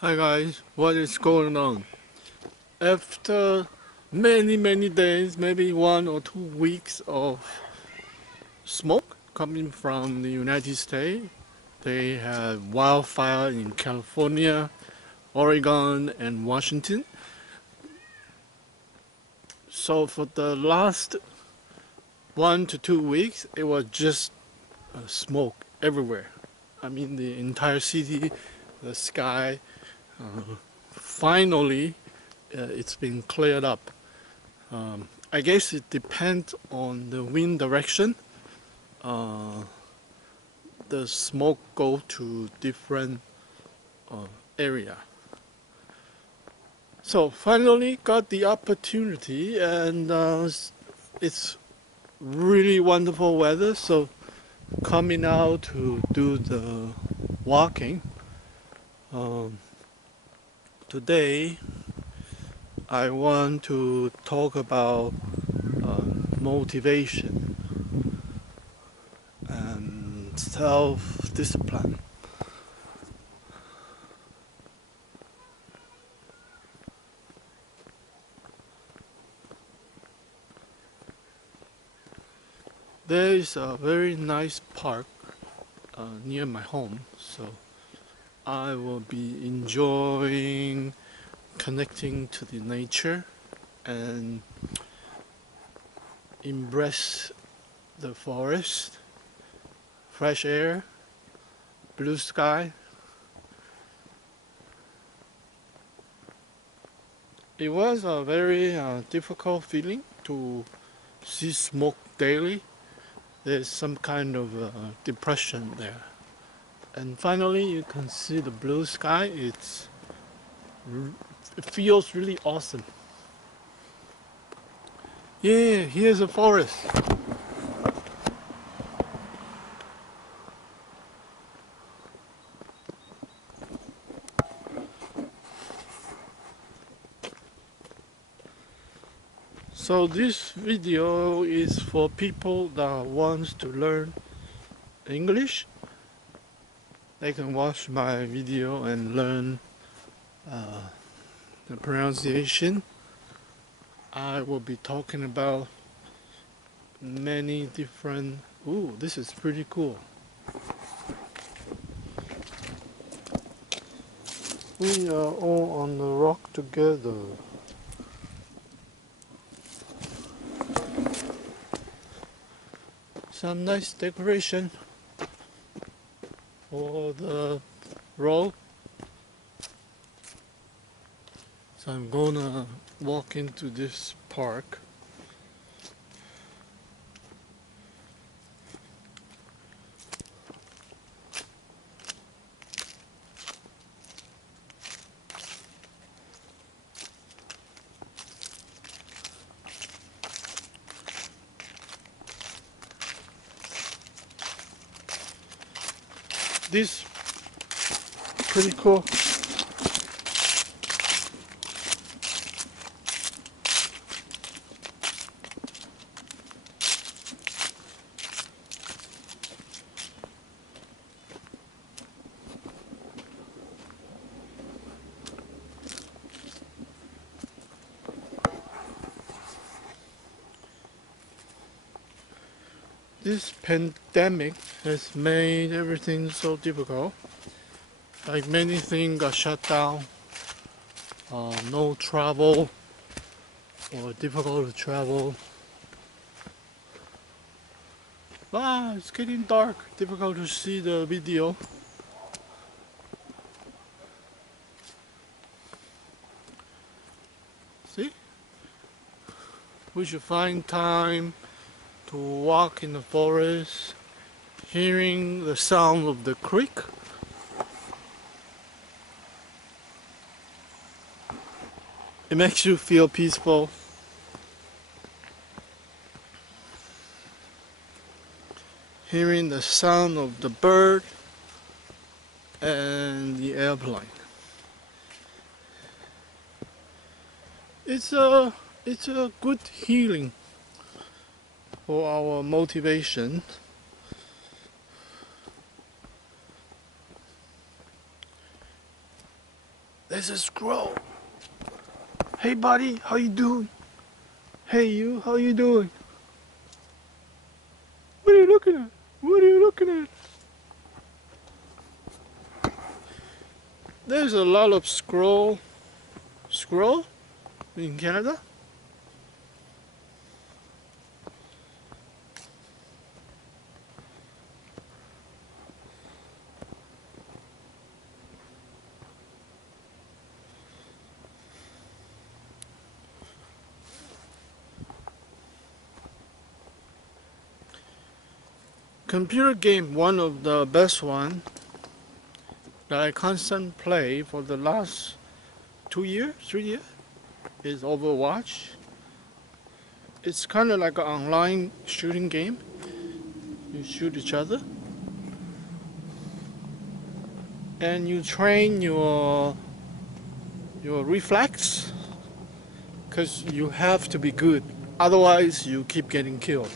Hi guys, what is going on? After many days, maybe 1 or 2 weeks of smoke coming from the United States, they had wildfire in California, Oregon, and Washington. So for the last 1 to 2 weeks, it was just smoke everywhere. I mean, the entire city, the sky. Finally, it's been cleared up. I guess it depends on the wind direction. Uh, the smoke go to different area. So finally got the opportunity, and it's really wonderful weather. So coming out to do the walking. Um, Today I want to talk about motivation and self-discipline. There is a very nice park near my home, so I will be enjoying connecting to the nature and embrace the forest, fresh air, blue sky. It was a very difficult feeling to see smoke daily. There's some kind of depression there. And finally, you can see the blue sky. It feels really awesome. Yeah, here's a forest. So this video is for people that wants to learn English. They can watch my video and learn uh, the pronunciation. I will be talking about many different. Ooh, this is pretty cool. We are all on the rock together. Some nice decoration for the road. So I'm gonna walk into this park. This pretty cool. This pandemic has made everything so difficult. Like many things got shut down. No travel or difficult to travel. It's getting dark. Difficult to see the video. See? We should find time to walk in the forest, hearing the sound of the creek. It makes you feel peaceful. Hearing the sound of the bird and the airplane. It's a good healing for our motivation. There's a scroll. Hey buddy, how you doing? Hey you, how you doing? What are you looking at? What are you looking at? There's a lot of squirrel in Canada. Computer game, one of the best one that I constantly play for the last 2 years, 3 years, is Overwatch. It's kind of like an online shooting game. You shoot each other, and you train your reflex, because you have to be good. Otherwise, you keep getting killed.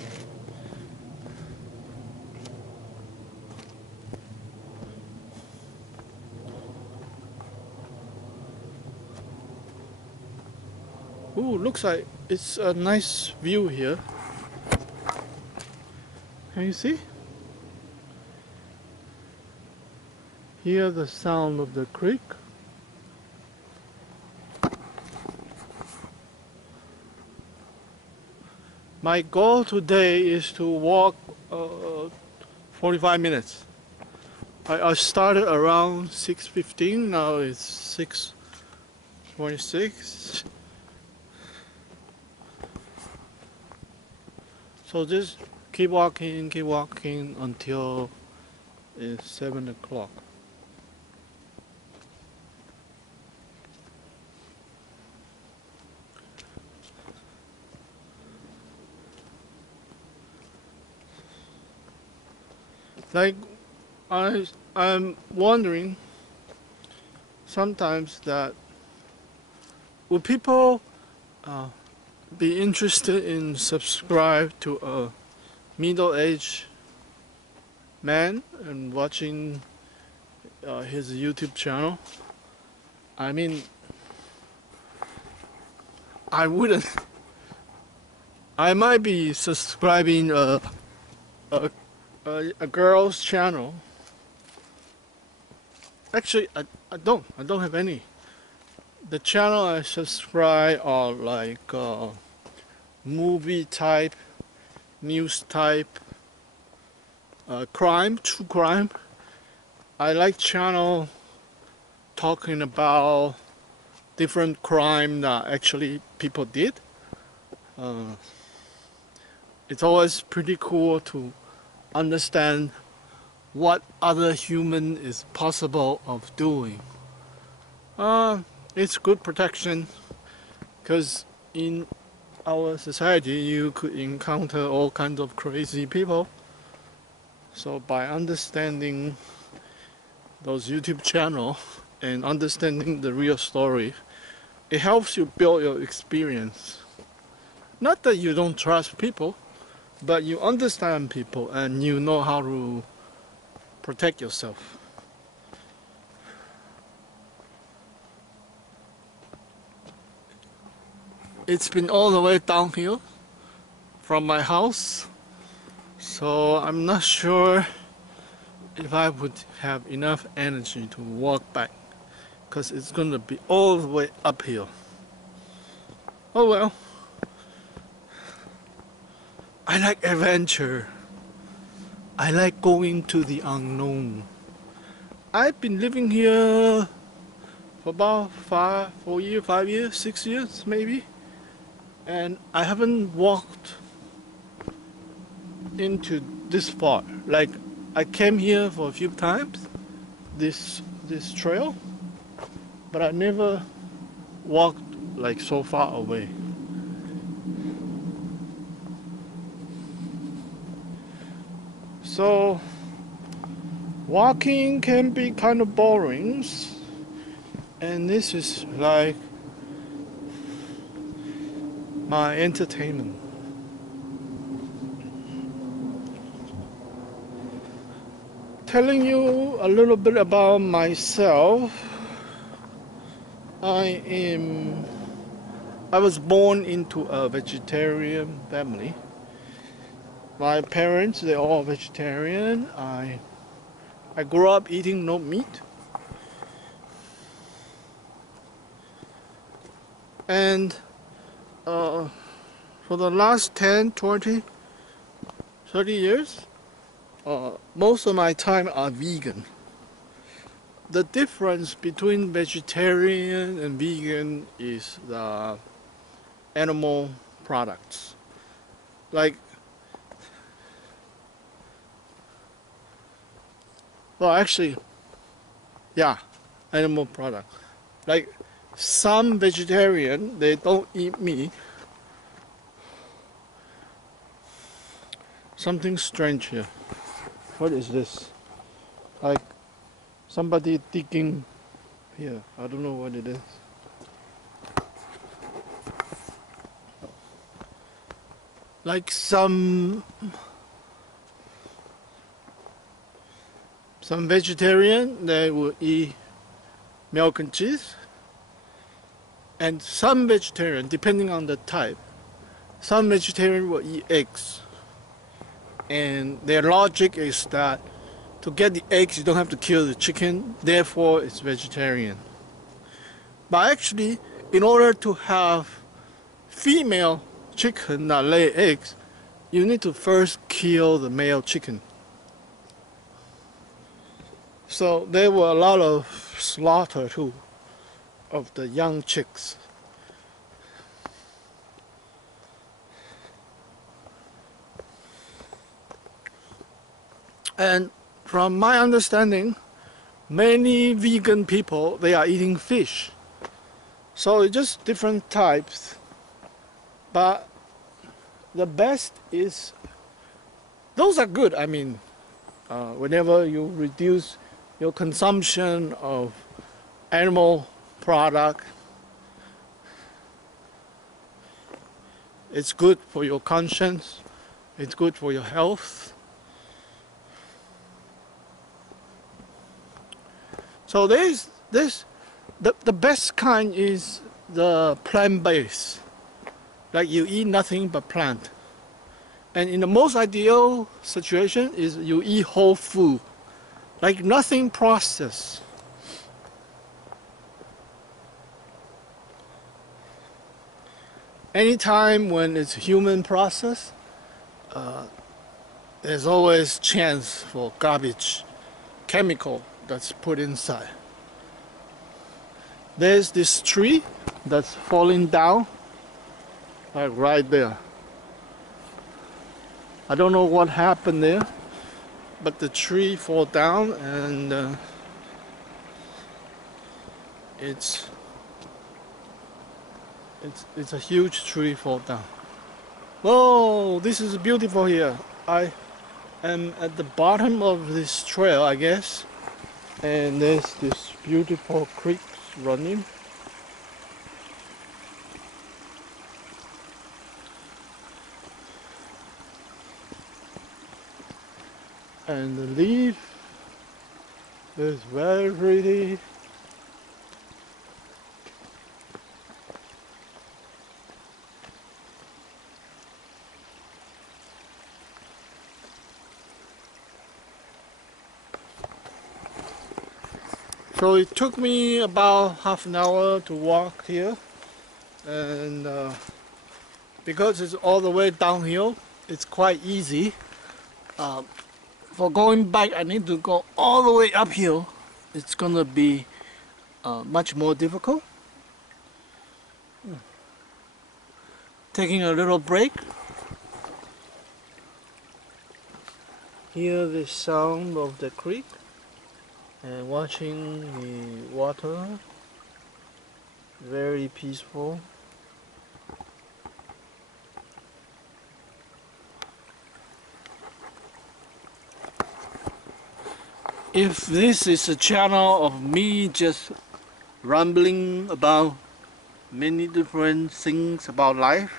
Ooh, looks like it's a nice view here. Can you see? Hear the sound of the creek. My goal today is to walk 45 minutes. I started around 6:15, now it's 6:26. So just keep walking until it's 7 o'clock. Like, I'm wondering sometimes that would people be interested in subscribe to a middle-aged man and watching his YouTube channel? I mean, I wouldn't. I might be subscribing a girl's channel. Actually, I don't have any. The channel I subscribe are like movie type, news type, crime, true crime. I like channel talking about different crime that actually people did. It's always pretty cool to understand what other human is possible of doing. It's good protection, because in our society you could encounter all kinds of crazy people. So by understanding those YouTube channels and understanding the real story, it helps you build your experience. Not that you don't trust people, but you understand people and you know how to protect yourself. It's been all the way downhill from my house, so I'm not sure if I would have enough energy to walk back, because it's gonna be all the way uphill. Oh well. I like adventure. I like going to the unknown. I've been living here for about 4 years, 5 years, 6 years maybe. And I haven't walked into this far. Like, I came here for a few times, this trail, but I never walked like so far away. So walking can be kind of boring, and this is like my entertainment. Telling you a little bit about myself. I am. I was born into a vegetarian family. My parents, they're all vegetarian. I grew up eating no meat. And uh, for the last 10, 20, 30 years, most of my time are vegan. The difference between vegetarian and vegan is the animal products. Like, well, actually, yeah, animal product. Like, some vegetarian, they don't eat meat. Something strange here. What is this? Like, somebody digging here. I don't know what it is. Like some vegetarian, they will eat milk and cheese. And some vegetarian, depending on the type, some vegetarian will eat eggs. And their logic is that to get the eggs, you don't have to kill the chicken, therefore it's vegetarian. But actually, in order to have female chicken that lay eggs, you need to first kill the male chicken. So there were a lot of slaughter too of the young chicks. And from my understanding, many vegan people, they are eating fish. So it's just different types. But the best is, those are good. I mean, whenever you reduce your consumption of animal product, it's good for your conscience, it's good for your health. So the best kind is the plant-based. Like you eat nothing but plant. And in the most ideal situation is you eat whole food. Like nothing processed. Anytime when it's human process, there's always chance for garbage, chemical that's put inside. There's this tree that's falling down, like right there. I don't know what happened there, but the tree fall down and it's a huge tree fall down. Whoa, this is beautiful here. I am at the bottom of this trail, I guess, and there's this beautiful creek running. And the leaf is very pretty. So it took me about half an hour to walk here, and because it's all the way downhill, it's quite easy. For going back, I need to go all the way uphill. It's gonna be much more difficult. Taking a little break. Hear the sound of the creek and watching the water. Very peaceful. If this is a channel of me just rambling about many different things about life,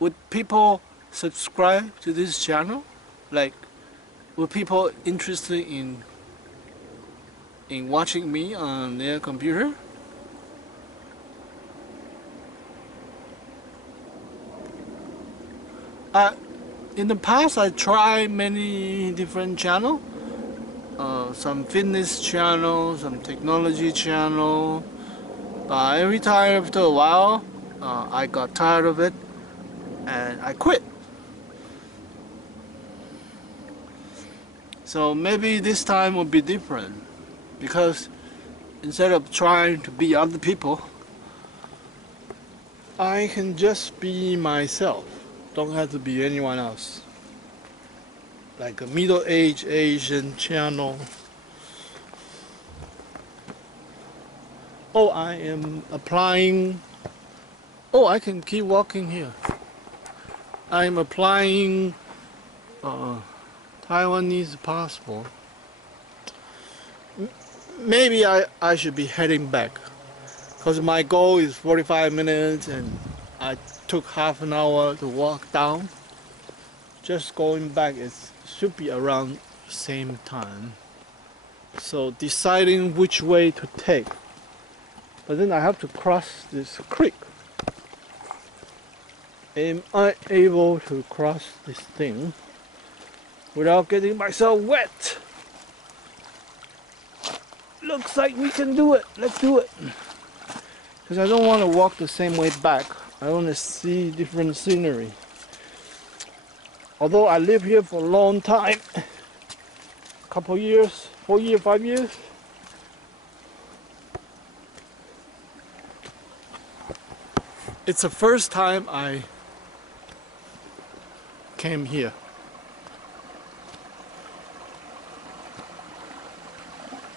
would people subscribe to this channel? Like, would people interested in watching me on their computer? In the past, I tried many different channels. Some fitness channel, some technology channel. But every time after a while, I got tired of it and I quit. So maybe this time will be different, because instead of trying to be other people, I can just be myself. Don't have to be anyone else. Like a middle-aged Asian channel. Oh, I am applying. Oh, I can keep walking here. I'm applying Taiwanese passport. Maybe I should be heading back, because my goal is 45 minutes and I took half an hour to walk down. Just going back should be around the same time. So deciding which way to take. But then I have to cross this creek. Am I able to cross this thing without getting myself wet? Looks like we can do it. Let's do it. Because I don't want to walk the same way back. I want to see different scenery. Although I live here for a long time, couple years, 4 years, 5 years. It's the first time I came here.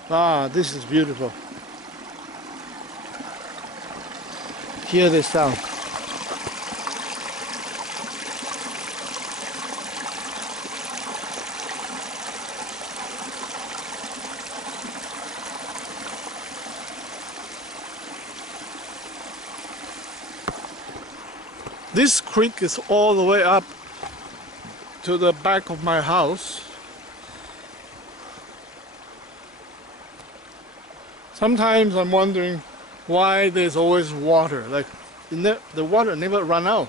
Ah, this is beautiful. Hear the sound. This creek is all the way up to the back of my house. Sometimes I'm wondering why there's always water. Like the water never run out.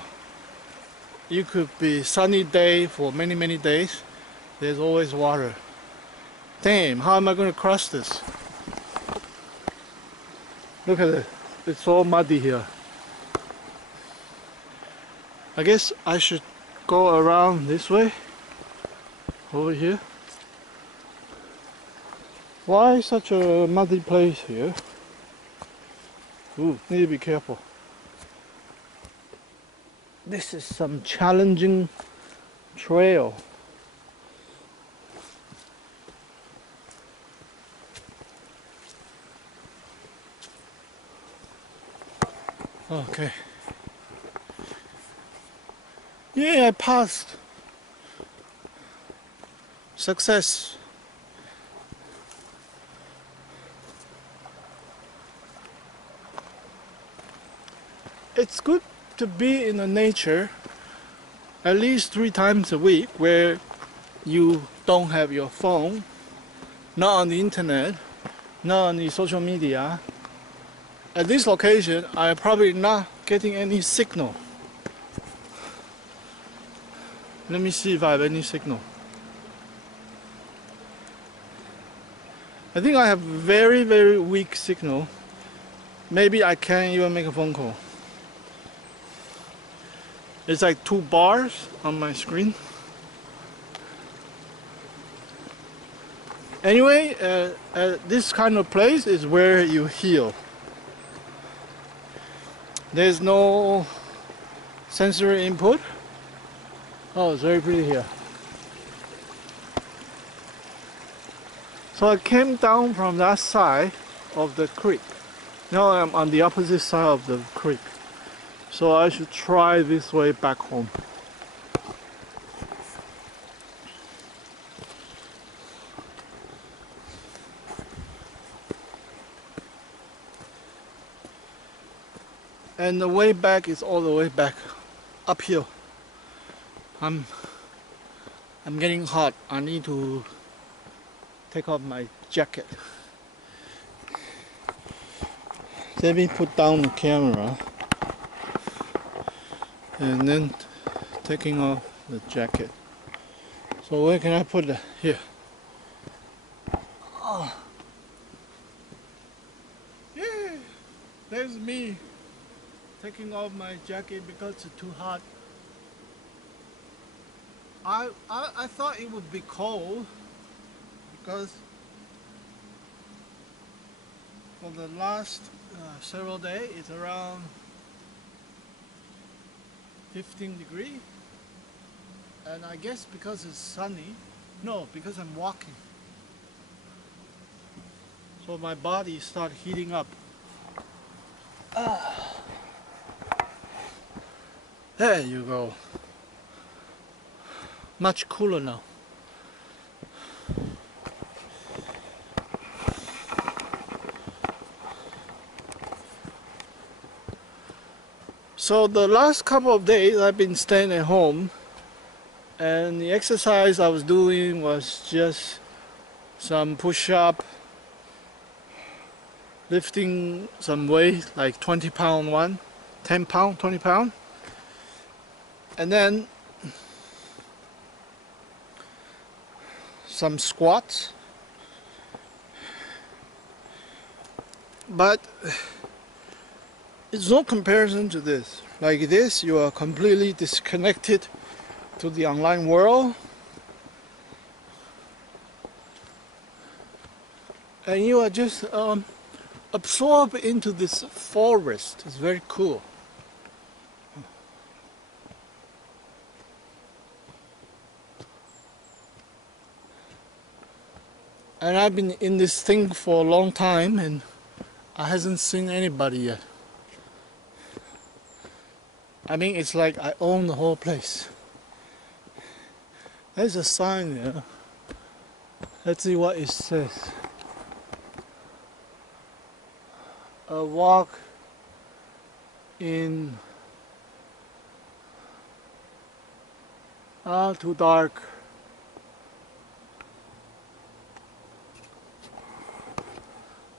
You could be sunny day for many days. There's always water. Damn, how am I going to cross this? Look at it. It's all muddy here. I guess I should go around this way, over here. Why such a muddy place here? Ooh, need to be careful. This is some challenging trail. Okay. Yeah, I passed. Success. It's good to be in the nature at least 3 times a week, where you don't have your phone, not on the internet, not on the social media. At this location, I'm probably not getting any signal. Let me see if I have any signal. I think I have very weak signal. Maybe I can't even make a phone call. It's like 2 bars on my screen. Anyway, this kind of place is where you heal. There's no sensory input. Oh, it's very pretty here. So I came down from that side of the creek. Now I'm on the opposite side of the creek. So I should try this way back home. And the way back is all the way back uphill. I'm getting hot. I need to take off my jacket. Let me put down the camera and then taking off the jacket. So where can I put it? Here. Oh. Yeah, there's me taking off my jacket because it's too hot. I thought it would be cold because for the last several days it's around 15 degrees, and I guess because it's sunny, no, because I'm walking, so my body starts heating up. There you go. Much cooler now. So the last couple of days I've been staying at home, and the exercise I was doing was just some push-up, lifting some weight like 20-pound one, 10-pound, 20-pound, and then some squats. But it's no comparison to this. Like this, you are completely disconnected to the online world, and you are just absorbed into this forest. It's very cool. And I've been in this thing for a long time, and I hasn't seen anybody yet. I mean, it's like I own the whole place. There's a sign there. Let's see what it says. A walk in too dark.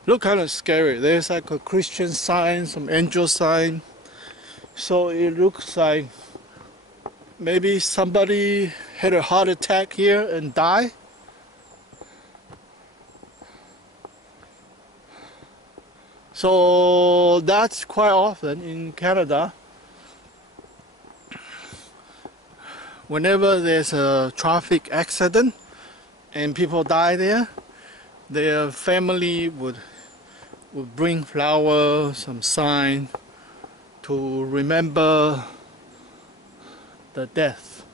Look kind of scary. There's like a Christian sign, some angel sign. So it looks like maybe somebody had a heart attack here and died. So that's quite often in Canada. Whenever there's a traffic accident and people die there, their family would bring flowers, some sign to remember the death.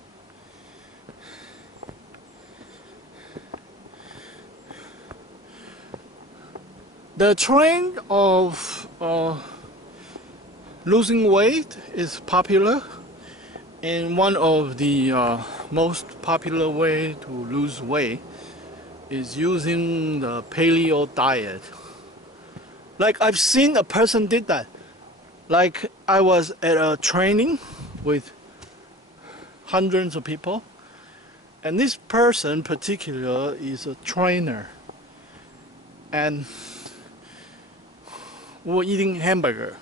The trend of losing weight is popular, and one of the most popular way to lose weight is using the paleo diet. Like I've seen a person did that. Like I was at a training with hundreds of people, and this person in particular is a trainer, and we were eating hamburger.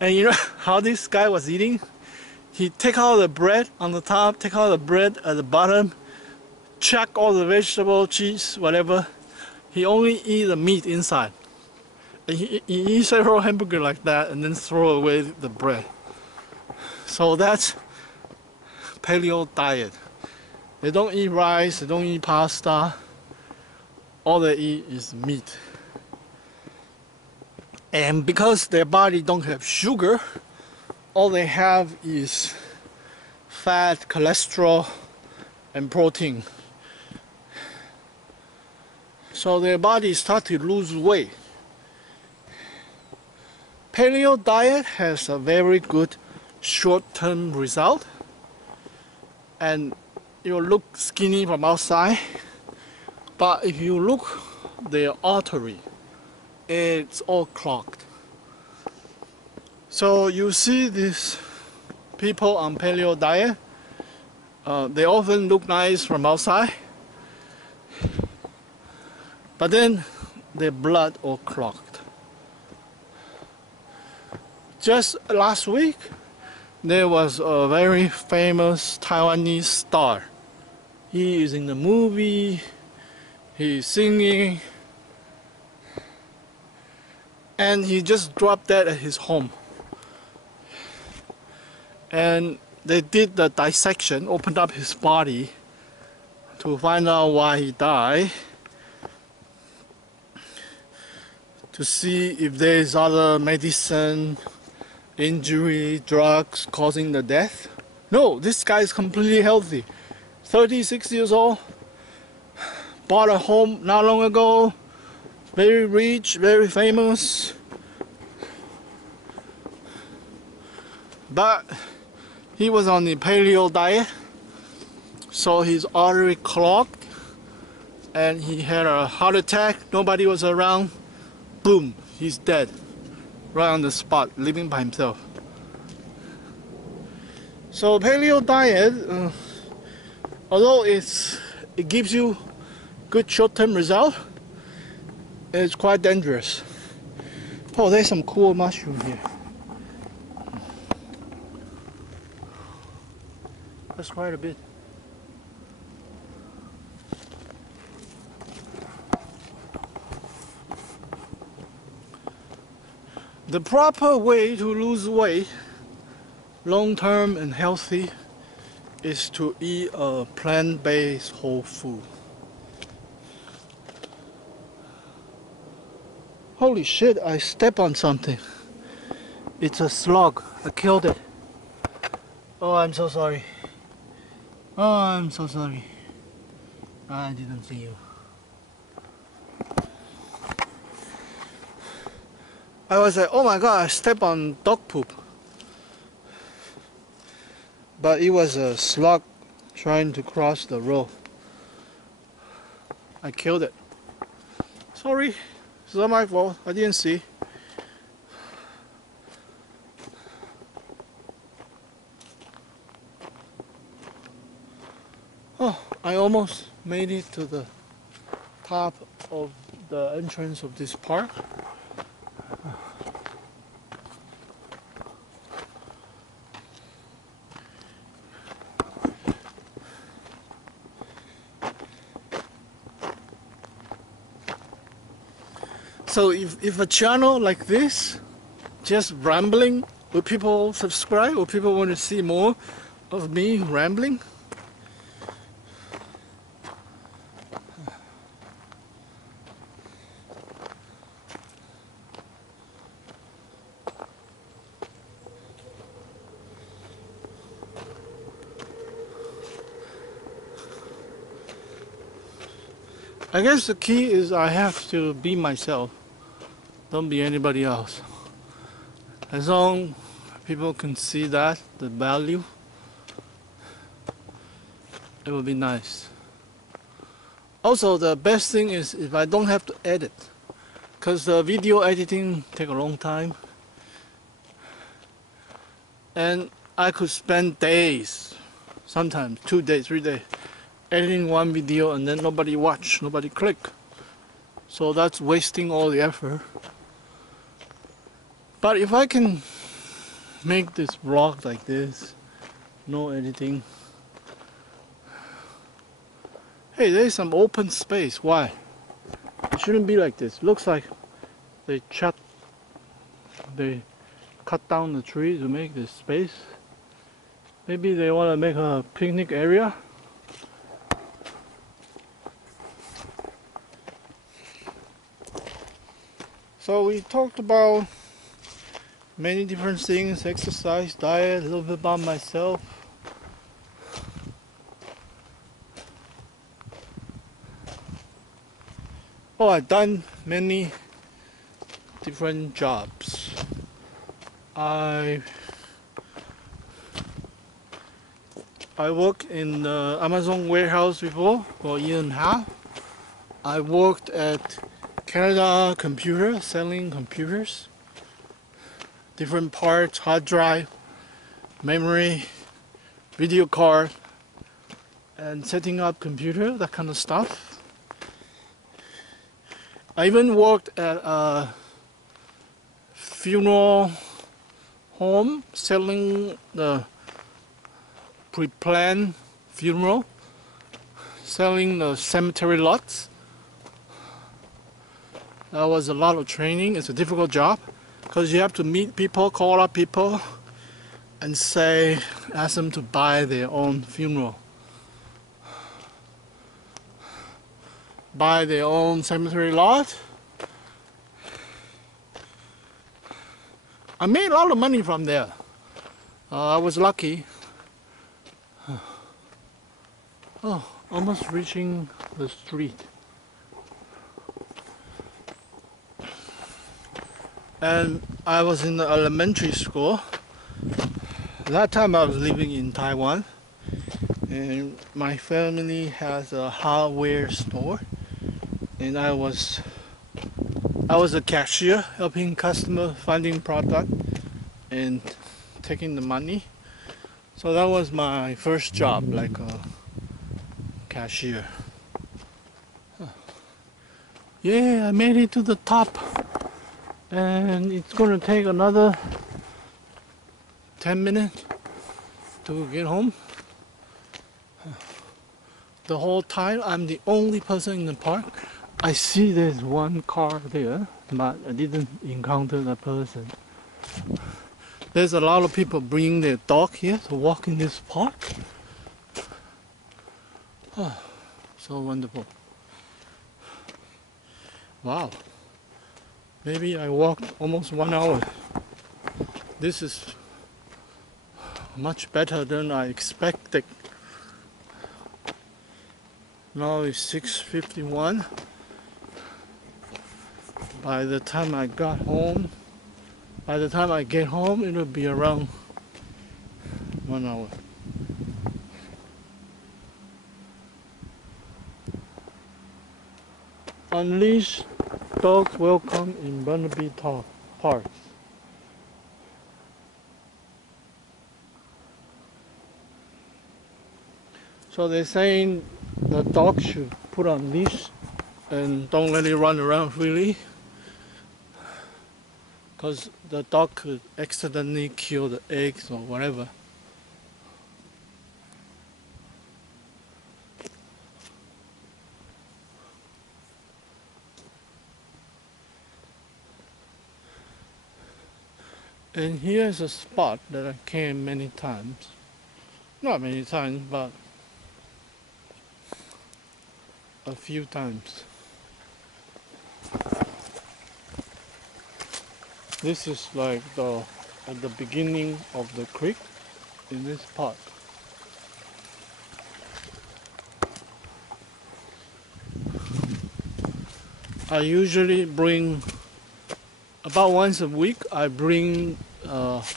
And you know how this guy was eating? He take out the bread on the top, take out the bread at the bottom, chuck all the vegetable, cheese, whatever. He only eat the meat inside. He eats several hamburgers like that and then throw away the bread. So that's paleo diet. They don't eat rice, they don't eat pasta. All they eat is meat. And because their body don't have sugar, all they have is fat, cholesterol, and protein. So their body start to lose weight. Paleo diet has a very good short-term result, and you look skinny from outside, but if you look their artery, it's all clogged. So you see these people on paleo diet, they often look nice from outside, but then their blood all clogged. Just last week, there was a very famous Taiwanese star. He is in the movie, he's singing, and he just dropped dead at his home. And they did the dissection, opened up his body to find out why he died, to see if there is other medicine, injury, drugs causing the death. No, this guy is completely healthy. 36 years old, bought a home not long ago, very rich, very famous. But he was on the paleo diet, so his artery clogged and he had a heart attack. Nobody was around. Boom, he's dead. Right on the spot, living by himself. So paleo diet, although it gives you good short-term result, it's quite dangerous. Oh, there's some cool mushroom here. That's quite a bit. The proper way to lose weight, long-term and healthy, is to eat a plant-based whole food. Holy shit, I stepped on something. It's a slug. I killed it. Oh, I'm so sorry. Oh, I'm so sorry. I didn't see you. I was like, oh my god, I stepped on dog poop. But it was a slug trying to cross the road. I killed it. Sorry, it's not my fault. I didn't see. Oh, I almost made it to the top of the entrance of this park. So if a channel like this, just rambling, will people subscribe? Will people want to see more of me rambling? I guess the key is I have to be myself. Don't be anybody else. As long as people can see that, the value, it will be nice. Also, the best thing is if I don't have to edit, because the video editing take a long time, and I could spend days, sometimes 2 days, 3 days, editing one video and then nobody watch, nobody click. So that's wasting all the effort. But if I can make this vlog like this, no editing. Hey, there's some open space. Why? It shouldn't be like this. Looks like they cut down the tree to make this space. Maybe they want to make a picnic area. So we talked about many different things, exercise, diet, a little bit about myself. Oh, I've done many different jobs. I worked in the Amazon warehouse before for a year and a half. I worked at Canada Computer, selling computers, different parts, hard drive, memory, video card, and setting up computer, that kind of stuff. I even worked at a funeral home selling the pre-planned funeral, selling the cemetery lots. That was a lot of training. It's a difficult job because you have to meet people, call up people, and ask them to buy their own funeral, buy their own cemetery lot. I made a lot of money from there. I was lucky. Oh, almost reaching the street. And I was in the elementary school. That time I was living in Taiwan, and my family has a hardware store, and I was a cashier, helping customer finding product and taking the money. So that was my first job, like a cashier. Yeah, I made it to the top, and it's gonna take another 10 minutes to get home. The whole time I'm the only person in the park. I see there's one car there, but I didn't encounter that person. There's a lot of people bringing their dog here to walk in this park. Oh, so wonderful. Wow. Maybe I walked almost 1 hour. This is much better than I expected. Now it's 6:51. By the time I get home, it'll be around 1 hour. Unleashed dogs welcome in Burnaby Park. So they're saying the dog should put on leash and don't let it run around freely, because the dog could accidentally kill the eggs or whatever. And here's a spot that I came many times. Not many times, but a few times. This is like at the beginning of the creek in this park. I usually bring, about once a week, I bring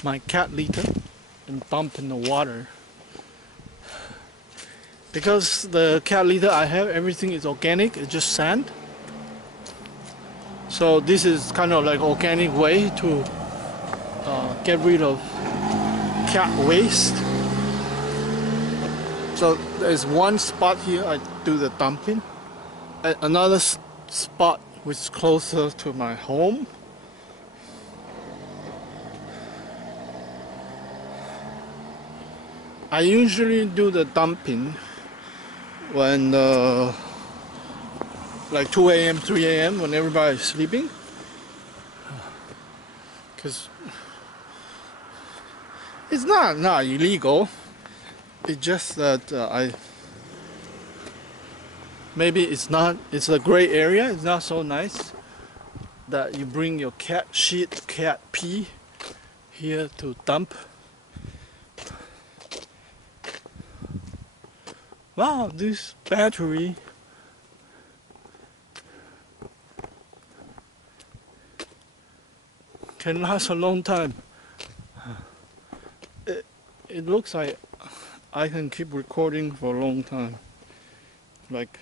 my cat litter and dump in the water. Because the cat litter I have, everything is organic, it's just sand. So this is kind of like organic way to get rid of cat waste. So there's one spot here I do the dumping. Another spot which is closer to my home. I usually do the dumping when like 2 a.m., 3 a.m. when everybody's sleeping, because it's not illegal. It's just that maybe it's a gray area. It's not so nice that you bring your cat shit, cat pee here to dump. Wow, this battery can last a long time. It looks like I can keep recording for a long time. Like,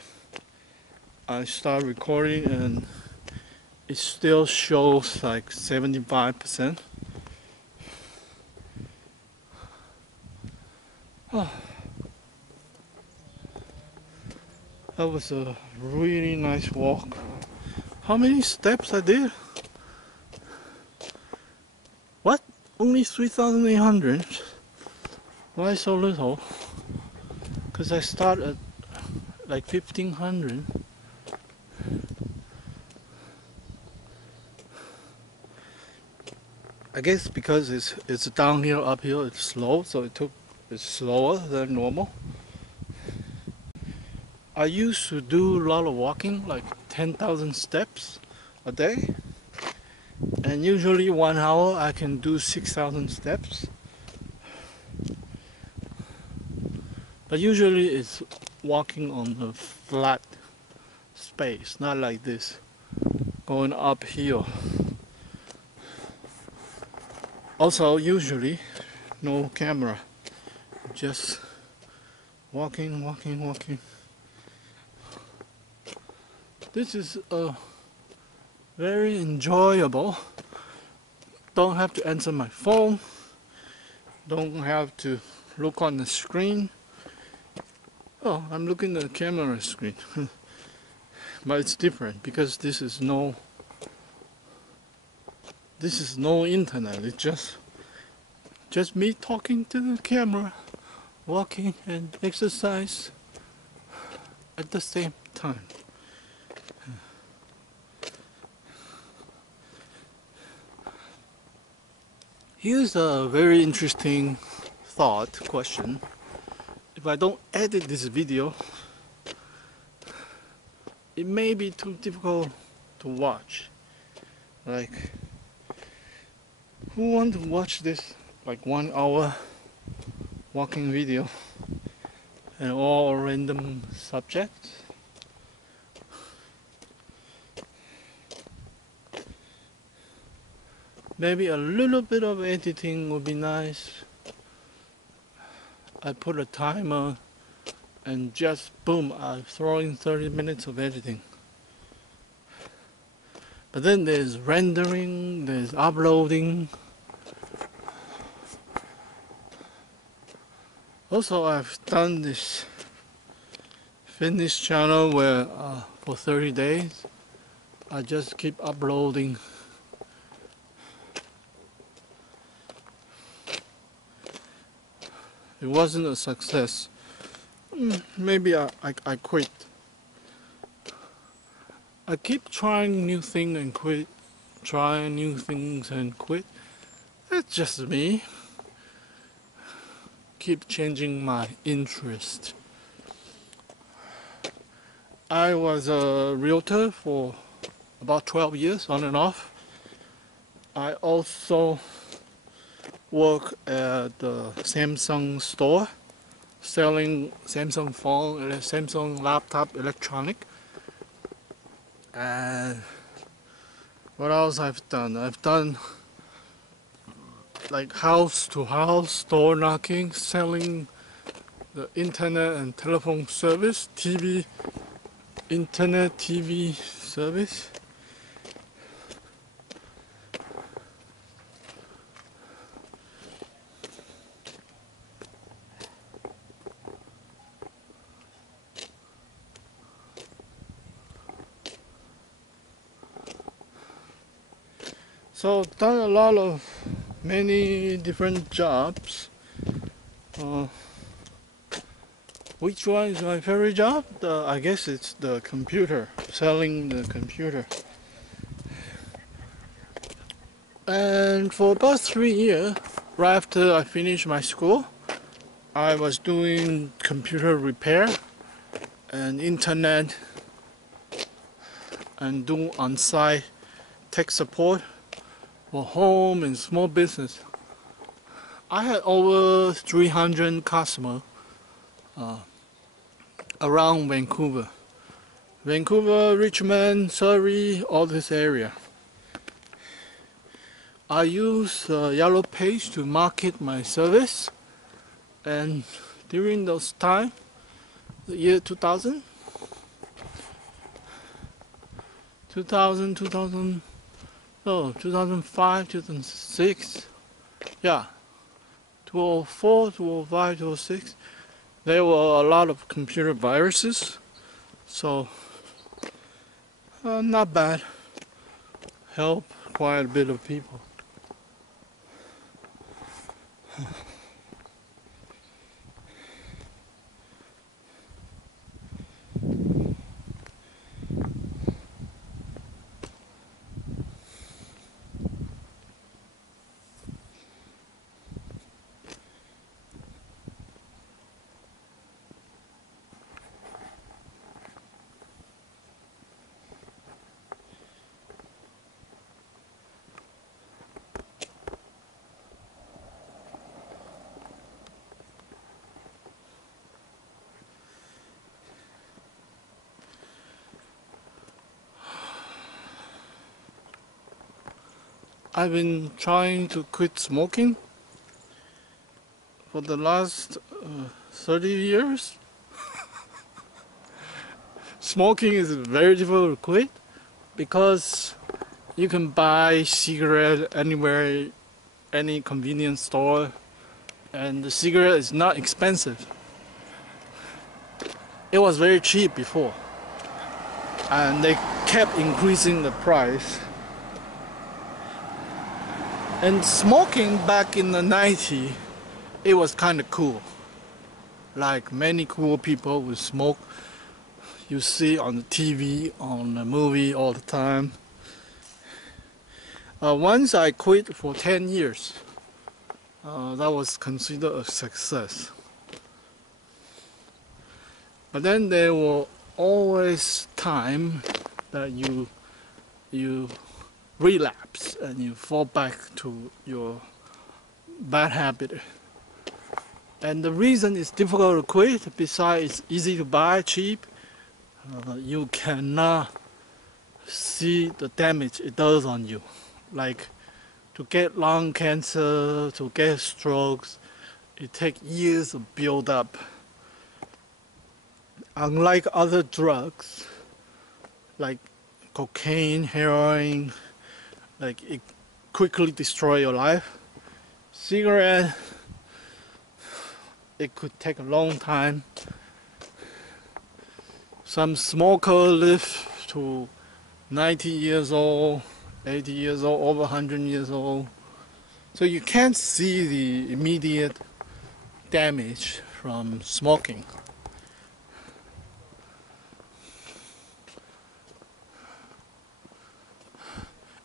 I start recording and it still shows like 75%. Oh. That was a really nice walk. How many steps I did? What? Only 3,800. Why so little? Because I start at like 1,500. I guess because it's downhill, uphill, it's slow, so it's slower than normal. I used to do a lot of walking, like 10,000 steps a day, and usually 1 hour I can do 6,000 steps. But usually it's walking on a flat space, not like this, going uphill. Also, usually no camera, just walking. This is very enjoyable. Don't have to answer my phone, don't have to look on the screen. Oh, I'm looking at the camera screen. But it's different because this is no internet. It's just me talking to the camera, walking and exercise at the same time. Here's a very interesting question. If I don't edit this video, it may be too difficult to watch. Like, who wants to watch this like 1 hour walking video and all random subjects? Maybe a little bit of editing would be nice. I put a timer and just boom, I throw in 30 minutes of editing. But then there's rendering, there's uploading. Also, I've done this fitness channel where for 30 days I just keep uploading. It wasn't a success. Maybe I quit. I keep trying new things and quit. Trying new things and quit. That's just me. Keep changing my interest. I was a realtor for about 12 years on and off. I also work at the Samsung store selling Samsung phone, Samsung laptop electronic. And what else I've done? I've done like house to house door knocking, selling the internet and telephone service, internet TV service. So done a lot of many different jobs. Which one is my favorite job? I guess it's the computer, selling the computer. And for about 3 years, right after I finished my school, I was doing computer repair and internet and do on-site tech support for home and small business. I had over 300 customers around Vancouver, Richmond, Surrey, all this area. I use Yellow Page to market my service, and during those time, the year 2000, 2005, 2006, yeah, 2004, 2005, 2006, there were a lot of computer viruses, so not bad, helped quite a bit of people. I've been trying to quit smoking for the last 30 years. Smoking is very difficult to quit because you can buy cigarette anywhere, any convenience store, and the cigarette is not expensive. It was very cheap before, and they kept increasing the price. And smoking back in the 90s, it was kind of cool. Like many cool people would smoke. You see on the TV, on the movie all the time. Once I quit for 10 years, that was considered a success. But then there were always time that you relapse and you fall back to your bad habit. And the reason it's difficult to quit, besides it's easy to buy, cheap, you cannot see the damage it does on you. Like to get lung cancer, to get strokes, it takes years to build up. Unlike other drugs, like cocaine, heroin, like it quickly destroy your life. Cigarette, it could take a long time. Some smoker live to 90 years old, 80 years old, over 100 years old. So you can't see the immediate damage from smoking.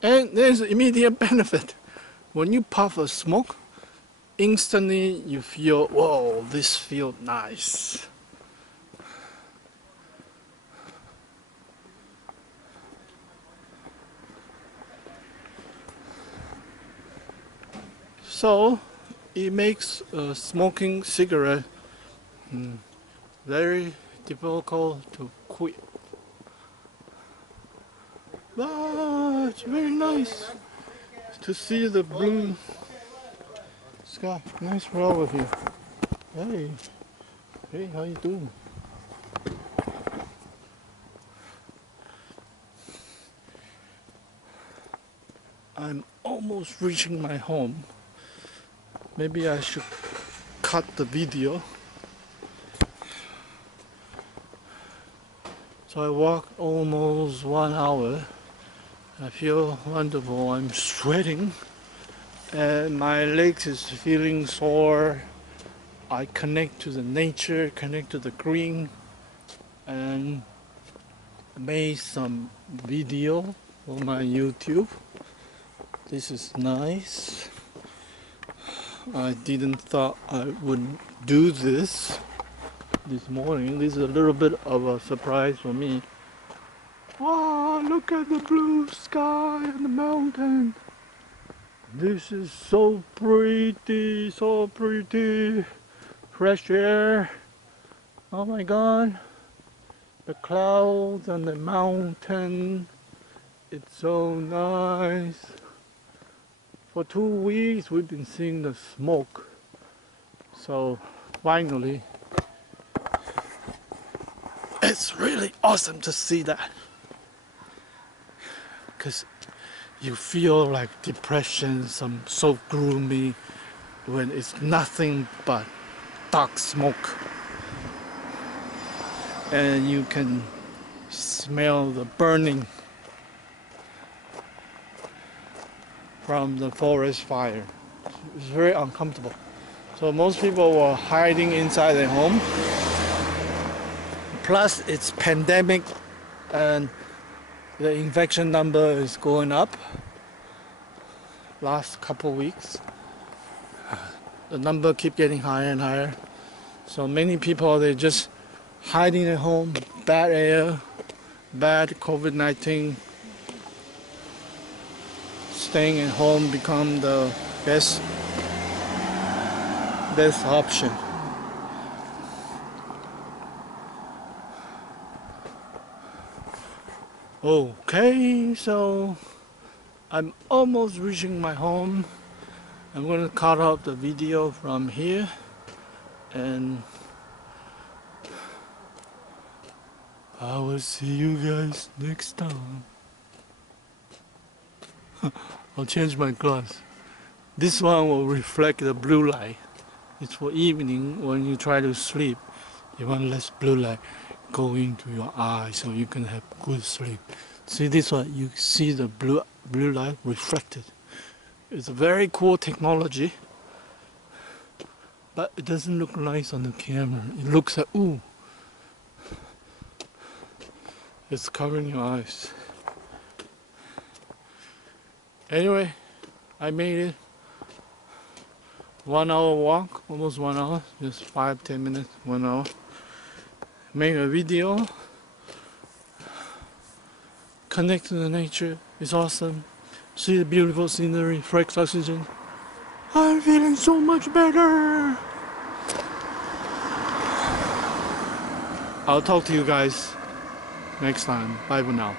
And there's immediate benefit. When you puff a smoke, instantly you feel, whoa, this feels nice. So it makes smoking cigarette very difficult to quit. Ah, it's very nice to see the blue sky. Nice flower here. Hey, hey, how you doing? I'm almost reaching my home. Maybe I should cut the video. So I walked almost 1 hour. I feel wonderful. I'm sweating and my legs is feeling sore. I connect to the nature, connect to the green, and made some video for my YouTube. This is nice. I didn't thought I would do this morning. This is a little bit of a surprise for me. Wow, look at the blue sky and the mountain. This is so pretty, so pretty. Fresh air. Oh my God. The clouds and the mountain. It's so nice. For 2 weeks we've been seeing the smoke. So finally, it's really awesome to see that. Because you feel like depression, some so gloomy when it's nothing but dark smoke. And you can smell the burning from the forest fire. It's very uncomfortable. So most people were hiding inside their home. Plus it's pandemic and the infection number is going up. Last couple weeks, the number keep getting higher and higher. So many people, they just hiding at home, bad air, bad COVID-19. Staying at home become the best option. Okay, so I'm almost reaching my home. I'm going to cut off the video from here and I will see you guys next time. I'll change my glass. This one will reflect the blue light. It's for evening when you try to sleep. You want less blue light go into your eyes so you can have good sleep. See this one, you see the blue light reflected. It's a very cool technology, but it doesn't look nice on the camera. It looks like, ooh, it's covering your eyes. Anyway, I made it. 1 hour walk, almost 1 hour, just 5-10 minutes, 1 hour. Make a video. Connect to the nature. It's awesome. See the beautiful scenery, fresh oxygen. I'm feeling so much better. I'll talk to you guys next time. Bye for now.